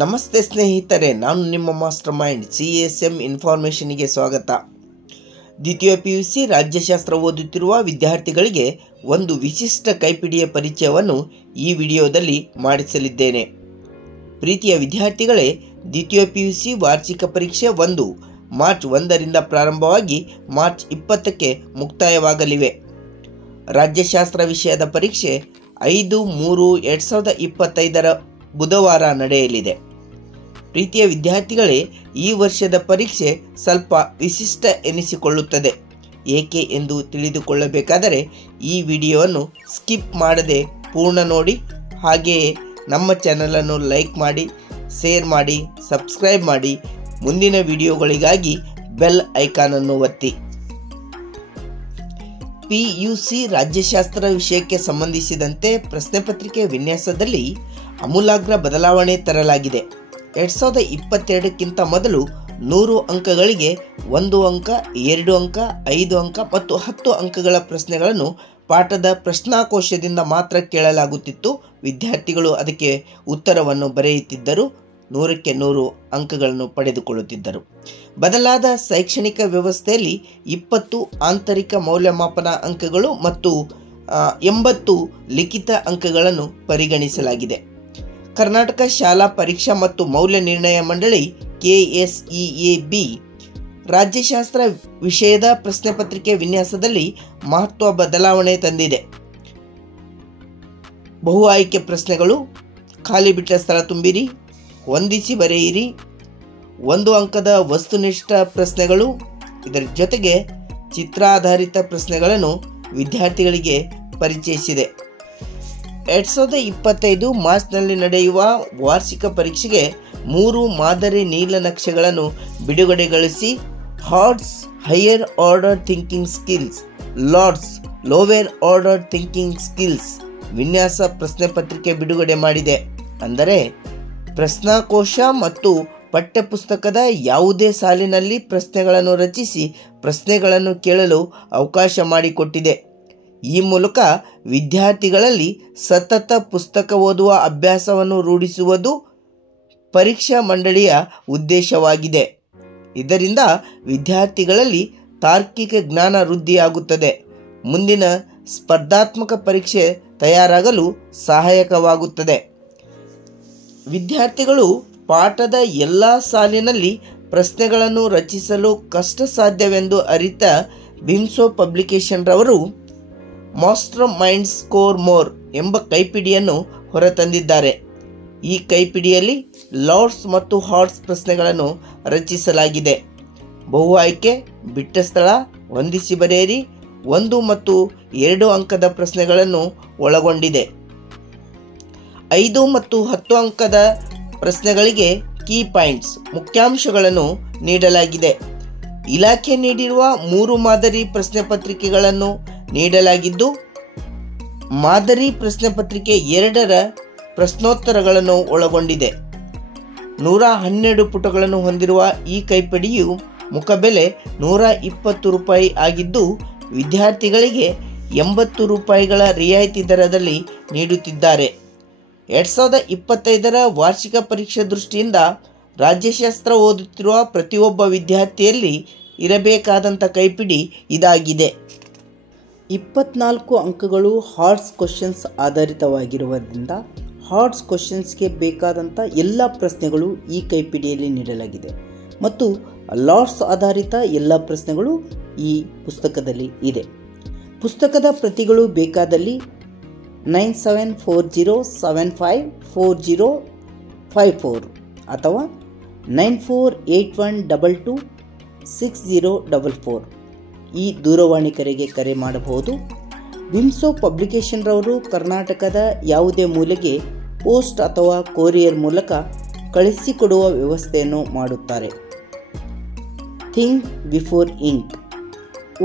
ನಮಸ್ತೆ ಸ್ನೇಹಿತರೆ, ನಾನು ನಿಮ್ಮ ಮಾಸ್ಟರ್ ಮೈಂಡ್ CSM ಇನ್ಫಾರ್ಮೇಷನ್ಗೆ ಸ್ವಾಗತ. ದ್ವಿತೀಯ PUC ರಾಜ್ಯಶಾಸ್ತ್ರ ಓದುತ್ತಿರುವ ವಿದ್ಯಾರ್ಥಿಗಳಿಗೆ ಒಂದು ವಿಶಿಷ್ಟ ಕೈಪಿಡಿಯ ಪರಿಚಯವನ್ನು ಈ ವಿಡಿಯೋದಲ್ಲಿ ಮಾಡಿಸಲಿದ್ದೇನೆ. ಪ್ರೀತಿಯ ವಿದ್ಯಾರ್ಥಿಗಳೇ, ದ್ವಿತೀಯ PUC ವಾರ್ಷಿಕ ಪರೀಕ್ಷೆ 1 ಮಾರ್ಚ್ 1ರಿಂದ ಪ್ರಾರಂಭವಾಗಿ ಮಾರ್ಚ್ 20ಕ್ಕೆ ಮುಕ್ತಾಯವಾಗಲಿವೆ. ರಾಜ್ಯಶಾಸ್ತ್ರ ವಿಷಯದ ಪರೀಕ್ಷೆ 5/3/2025 ಬುಧವಾರ ನಡೆಯಲಿದೆ. ಪ್ರೀತಿಯ ವಿದ್ಯಾರ್ಥಿಗಳೇ, ಈ ವರ್ಷದ ಪರೀಕ್ಷೆ ಸ್ವಲ್ಪ ವಿಶಿಷ್ಟ ಎನಿಸಿಕೊಳ್ಳುತ್ತದೆ. ಏಕೆ ಎಂದು ತಿಳಿದುಕೊಳ್ಳಬೇಕಾದರೆ ಈ ವಿಡಿಯೋವನ್ನು ಸ್ಕಿಪ್ ಮಾಡದೆ ಪೂರ್ಣ ನೋಡಿ. ಹಾಗೆಯೇ ನಮ್ಮ ಚಾನಲನ್ನು ಲೈಕ್ ಮಾಡಿ, ಶೇರ್ ಮಾಡಿ, ಸಬ್ಸ್ಕ್ರೈಬ್ ಮಾಡಿ. ಮುಂದಿನ ವಿಡಿಯೋಗಳಿಗಾಗಿ ಬೆಲ್ ಐಕಾನನ್ನು ಒತ್ತಿ. PUC ರಾಜ್ಯಶಾಸ್ತ್ರ ವಿಷಯಕ್ಕೆ ಸಂಬಂಧಿಸಿದಂತೆ ಪ್ರಶ್ನೆ ಪತ್ರಿಕೆ ವಿನ್ಯಾಸದಲ್ಲಿ ಆಮೂಲಾಗ್ರ ಬದಲಾವಣೆ ತರಲಾಗಿದೆ. 2022ಕ್ಕಿಂತ ಮೊದಲು 100 ಅಂಕಗಳಿಗೆ 1 ಅಂಕ, 2 ಅಂಕ, 5 ಅಂಕ ಮತ್ತು 10 ಅಂಕಗಳ ಪ್ರಶ್ನೆಗಳನ್ನು ಪಾಠದ ಪ್ರಶ್ನಾಕೋಶದಿಂದ ಮಾತ್ರ ಕೇಳಲಾಗುತ್ತಿತ್ತು. ವಿದ್ಯಾರ್ಥಿಗಳು ಅದಕ್ಕೆ ಉತ್ತರವನ್ನು ಬರೆಯುತ್ತಿದ್ದರು. 100ಕ್ಕೆ 100 ಅಂಕಗಳನ್ನು ಪಡೆದುಕೊಳ್ಳುತ್ತಿದ್ದರು. ಬದಲಾದ ಶೈಕ್ಷಣಿಕ ವ್ಯವಸ್ಥೆಯಲ್ಲಿ 20 ಆಂತರಿಕ ಮೌಲ್ಯಮಾಪನ ಅಂಕಗಳು ಮತ್ತು 80 ಲಿಖಿತ ಅಂಕಗಳನ್ನು ಪರಿಗಣಿಸಲಾಗಿದೆ. ಕರ್ನಾಟಕ ಶಾಲಾ ಪರೀಕ್ಷಾ ಮತ್ತು ಮೌಲ್ಯ ನಿರ್ಣಯ ಮಂಡಳಿ KSEAB ರಾಜ್ಯಶಾಸ್ತ್ರ ವಿಷಯದ ಪ್ರಶ್ನೆ ಪತ್ರಿಕೆ ವಿನ್ಯಾಸದಲ್ಲಿ ಮಹತ್ವ ಬದಲಾವಣೆ ತಂದಿದೆ. ಬಹು ಆಯ್ಕೆ ಪ್ರಶ್ನೆಗಳು, ಖಾಲಿ ಬಿಟ್ಟ ಸ್ಥಳ ತುಂಬಿರಿ, ಹೊಂದಿಸಿ ಬರೆಯಿರಿ, 1 ಅಂಕದ ವಸ್ತುನಿಷ್ಠ ಪ್ರಶ್ನೆಗಳು, ಇದರ ಜೊತೆಗೆ ಚಿತ್ರಾಧಾರಿತ ಪ್ರಶ್ನೆಗಳನ್ನು ವಿದ್ಯಾರ್ಥಿಗಳಿಗೆ ಪರಿಚಯಿಸಿದೆ. 2025 ಮಾರ್ಚ್ನಲ್ಲಿ ನಡೆಯುವ ವಾರ್ಷಿಕ ಪರೀಕ್ಷೆಗೆ 3 ಮಾದರಿ ನೀಲನಕ್ಷೆಗಳನ್ನು ಬಿಡುಗಡೆಗೊಳಿಸಿ HOTS higher order thinking skills, LOTS lower order thinking skills ವಿನ್ಯಾಸ ಪ್ರಶ್ನೆ ಪತ್ರಿಕೆ ಬಿಡುಗಡೆ ಮಾಡಿದೆ. ಅಂದರೆ ಪ್ರಶ್ನಾಕೋಶ ಮತ್ತು ಪಠ್ಯಪುಸ್ತಕದ ಯಾವುದೇ ಸಾಲಿನಲ್ಲಿ ಪ್ರಶ್ನೆಗಳನ್ನು ರಚಿಸಿ ಪ್ರಶ್ನೆಗಳನ್ನು ಕೇಳಲು ಅವಕಾಶ ಮಾಡಿಕೊಟ್ಟಿದೆ. ಈ ಮೂಲಕ ವಿದ್ಯಾರ್ಥಿಗಳಲ್ಲಿ ಸತತ ಪುಸ್ತಕ ಓದುವ ಅಭ್ಯಾಸವನ್ನು ರೂಢಿಸುವುದು ಪರೀಕ್ಷಾ ಮಂಡಳಿಯ ಉದ್ದೇಶವಾಗಿದೆ. ಇದರಿಂದ ವಿದ್ಯಾರ್ಥಿಗಳಲ್ಲಿ ತಾರ್ಕಿಕ ಜ್ಞಾನ ವೃದ್ಧಿಯಾಗುತ್ತದೆ. ಮುಂದಿನ ಸ್ಪರ್ಧಾತ್ಮಕ ಪರೀಕ್ಷೆ ತಯಾರಾಗಲು ಸಹಾಯಕವಾಗುತ್ತದೆ. ವಿದ್ಯಾರ್ಥಿಗಳು ಪಾಠದ ಎಲ್ಲ ಸಾಲಿನಲ್ಲಿ ಪ್ರಶ್ನೆಗಳನ್ನು ರಚಿಸಲು ಕಷ್ಟ ಸಾಧ್ಯವೆಂದು ಅರಿತ ಬಿಮ್ಸೋ ಪಬ್ಲಿಕೇಶನ್ ರವರು ಮಾಸ್ಟರ್ ಮೈಂಡ್ ಸ್ಕೋರ್ ಮೋರ್ ಎಂಬ ಕೈಪಿಡಿಯನ್ನು ಹೊರತಂದಿದ್ದಾರೆ. ಈ ಕೈಪಿಡಿಯಲ್ಲಿ ಲಾರ್ಡ್ಸ್ ಮತ್ತು ಹಾರ್ಟ್ಸ್ ಪ್ರಶ್ನೆಗಳನ್ನು ರಚಿಸಲಾಗಿದೆ. ಬಹು ಆಯ್ಕೆ, ಬಿಟ್ಟ ಸ್ಥಳ, ಹೊಂದಿಸಿ ಬರೆಯಿರಿ, 1 ಮತ್ತು 2 ಅಂಕದ ಪ್ರಶ್ನೆಗಳನ್ನು ಒಳಗೊಂಡಿದೆ. 5 ಮತ್ತು 10 ಅಂಕದ ಪ್ರಶ್ನೆಗಳಿಗೆ ಕೀ ಪಾಯಿಂಟ್ಸ್ ಮುಖ್ಯಾಂಶಗಳನ್ನು ನೀಡಲಾಗಿದೆ. ಇಲಾಖೆ ನೀಡಿರುವ 3 ಮಾದರಿ ಪ್ರಶ್ನೆ ಪತ್ರಿಕೆಗಳನ್ನು ನೀಡಲಾಗಿದ್ದು, ಮಾದರಿ ಪ್ರಶ್ನೆ ಪತ್ರಿಕೆ 2ರ ಪ್ರಶ್ನೋತ್ತರಗಳನ್ನು ಒಳಗೊಂಡಿದೆ. 112 ಪುಟಗಳನ್ನು ಹೊಂದಿರುವ ಈ ಕೈಪಿಡಿಯು ಮುಖಬೆಲೆ ₹120 ಆಗಿದ್ದು, ವಿದ್ಯಾರ್ಥಿಗಳಿಗೆ ₹80 ರಿಯಾಯಿತಿ ದರದಲ್ಲಿ ನೀಡುತ್ತಿದ್ದಾರೆ. 2025ರ ವಾರ್ಷಿಕ ಪರೀಕ್ಷೆ ದೃಷ್ಟಿಯಿಂದ ರಾಜ್ಯಶಾಸ್ತ್ರ ಓದುತ್ತಿರುವ ಪ್ರತಿಯೊಬ್ಬ ವಿದ್ಯಾರ್ಥಿಯಲ್ಲಿ ಇರಬೇಕಾದಂಥ ಕೈಪಿಡಿ ಇದಾಗಿದೆ. 24 ಅಂಕಗಳು ಹಾರ್ಟ್ಸ್ ಕ್ವಶನ್ಸ್ ಆಧಾರಿತವಾಗಿರುವುದರಿಂದ ಹಾರ್ಟ್ಸ್ ಕ್ವಶನ್ಸ್ಗೆ ಬೇಕಾದಂಥ ಎಲ್ಲ ಪ್ರಶ್ನೆಗಳು ಈ ಕೈಪಿಡಿಯಲ್ಲಿ ನೀಡಲಾಗಿದೆ ಮತ್ತು ಲಾರ್ಡ್ಸ್ ಆಧಾರಿತ ಎಲ್ಲ ಪ್ರಶ್ನೆಗಳು ಈ ಪುಸ್ತಕದಲ್ಲಿ ಇದೆ. ಪುಸ್ತಕದ ಪ್ರತಿಗಳು ಬೇಕಾದಲ್ಲಿ 9740754054 ಅಥವಾ 9481226044 ಈ ದೂರವಾಣಿ ಕರೆಗೆ ಕರೆ ಮಾಡಬಹುದು. ಬಿಮ್ಸೋ ಪಬ್ಲಿಕೇಶನ್ ರವರು ಕರ್ನಾಟಕದ ಯಾವುದೇ ಮೂಲೆಗೆ ಪೋಸ್ಟ್ ಅಥವಾ ಕೊರಿಯರ್ ಮೂಲಕ ಕಳಿಸಿಕೊಡುವ ವ್ಯವಸ್ಥೆಯನ್ನು ಮಾಡುತ್ತಾರೆ. Think before ink.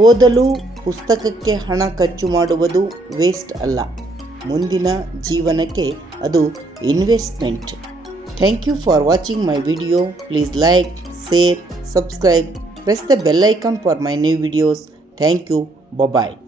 ಓದಲು ಪುಸ್ತಕಕ್ಕೆ ಹಣ ಖರ್ಚು ಮಾಡುವುದು ವೇಸ್ಟ್ ಅಲ್ಲ, ಮುಂದಿನ ಜೀವನಕ್ಕೆ ಅದು investment. Thank you for watching my video. Please like, share, subscribe, press the bell icon for my new videos. Thank you. Bye bye.